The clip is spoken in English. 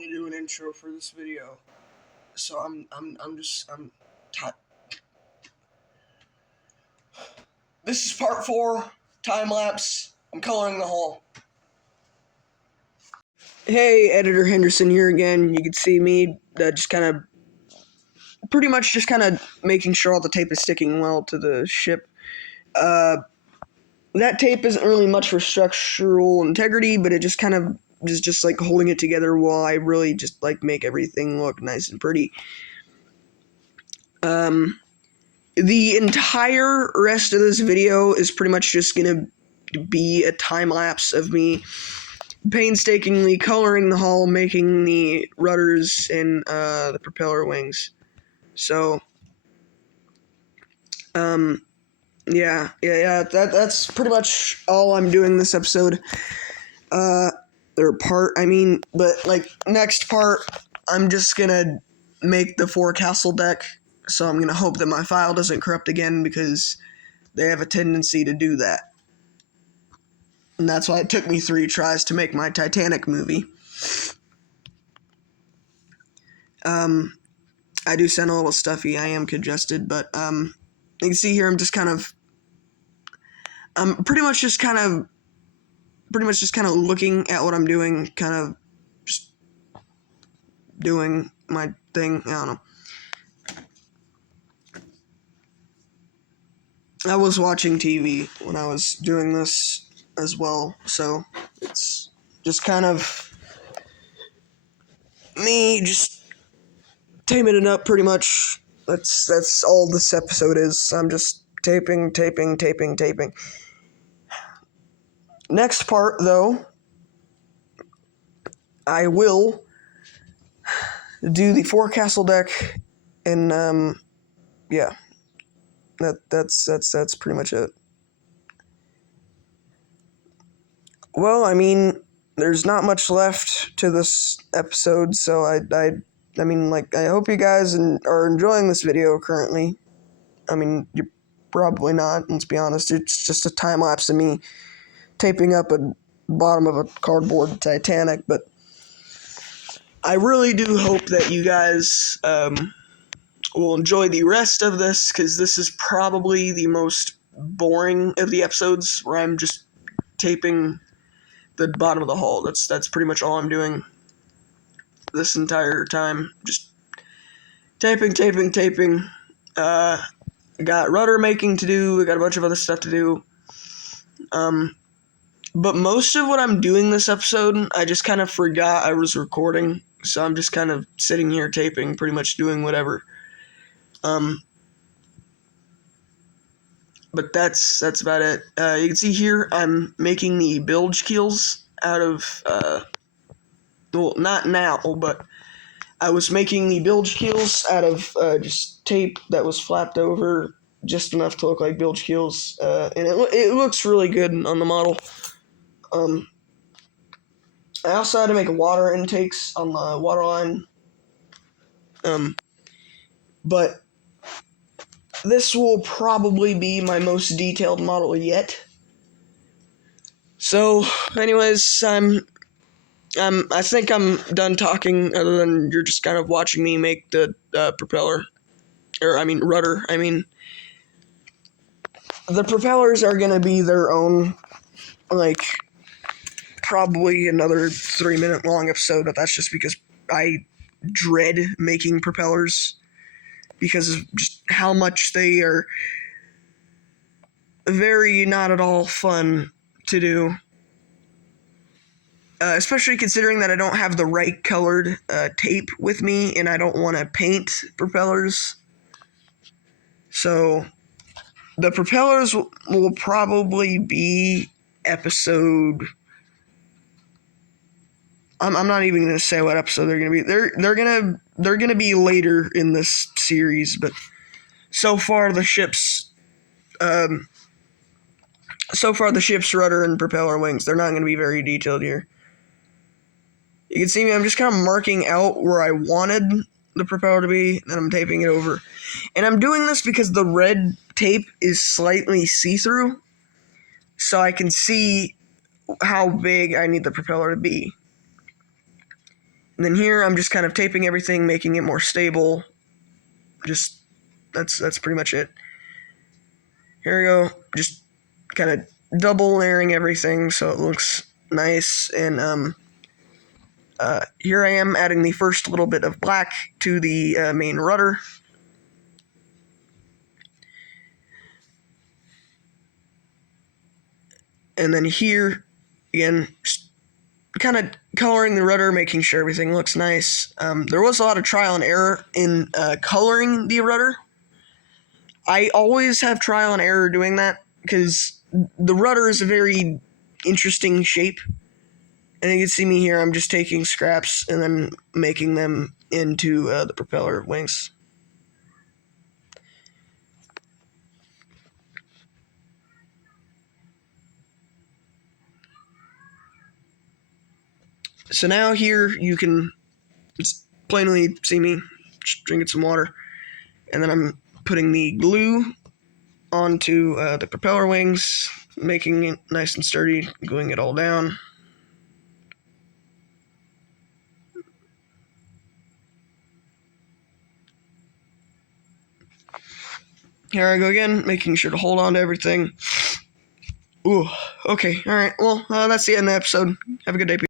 To do an intro for this video, so I'm tired. This is part 4, time lapse. I'm coloring the hull. Hey, Editor Henderson here again. You can see me just kind of, pretty much just kind of making sure all the tape is sticking well to the ship. That tape isn't really much for structural integrity, but it just kind of is just like holding it together while I really just like make everything look nice and pretty. The entire rest of this video is pretty much just gonna be a time lapse of me painstakingly coloring the hull, making the rudders and the propeller wings. So, that's pretty much all I'm doing this episode. But like next part, I'm just gonna make the forecastle deck. So I'm gonna hope that my file doesn't corrupt again because they have a tendency to do that. And that's why it took me 3 tries to make my Titanic movie. I do sound a little stuffy. I am congested, but you can see here I'm pretty much just kind of looking at what I'm doing, kind of just doing my thing. I don't know. I was watching TV when I was doing this as well, so it's just kind of me just taping it up pretty much. That's all this episode is. I'm just taping. Next part, though, I will do the forecastle deck, and yeah, that's pretty much it. Well, I mean, there's not much left to this episode, so I hope you guys are enjoying this video currently. I mean, you're probably not, let's be honest. It's just a time lapse of me taping up a bottom of a cardboard Titanic, but I really do hope that you guys will enjoy the rest of this, because this is probably the most boring of the episodes, where I'm just taping the bottom of the hull. That's pretty much all I'm doing this entire time. Just taping. Got rudder making to do. I got a bunch of other stuff to do. But most of what I'm doing this episode, I just kind of forgot I was recording. So I'm just kind of sitting here taping, pretty much doing whatever. But that's about it. You can see here I'm making the bilge keels out of, well, not now, but I was making the bilge keels out of just tape that was flapped over just enough to look like bilge keels, and it looks really good on the model. I also had to make water intakes on the water line, but this will probably be my most detailed model yet. So, anyways, I think I'm done talking, other than you're just kind of watching me make the rudder. The propellers are gonna be their own, like, probably another 3-minute long episode, but that's just because I dread making propellers, because of just how much they are very not at all fun to do. Especially considering that I don't have the right colored tape with me, and I don't want to paint propellers. So the propellers will probably be episode... I'm not even going to say what episode they're going to be. They're going to be later in this series, but so far the ship's rudder and propeller wings, they're not going to be very detailed here. You can see me, I'm just kind of marking out where I wanted the propeller to be, and I'm taping it over. And I'm doing this because the red tape is slightly see-through, so I can see how big I need the propeller to be. And then here I'm just kind of taping everything, making it more stable. Just that's pretty much it. Here we go. Just kind of double layering everything so it looks nice. And here I am adding the first little bit of black to the main rudder. And then here, again, just kind of coloring the rudder, making sure everything looks nice. There was a lot of trial and error in coloring the rudder. I always have trial and error doing that because the rudder is a very interesting shape. And you can see me here, I'm just taking scraps and then making them into the propeller wings. So now here you can just plainly see me just drinking some water. And then I'm putting the glue onto the propeller wings, making it nice and sturdy, gluing it all down. Here I go again, making sure to hold on to everything. Ooh, okay, alright, well, that's the end of the episode. Have a good day, people.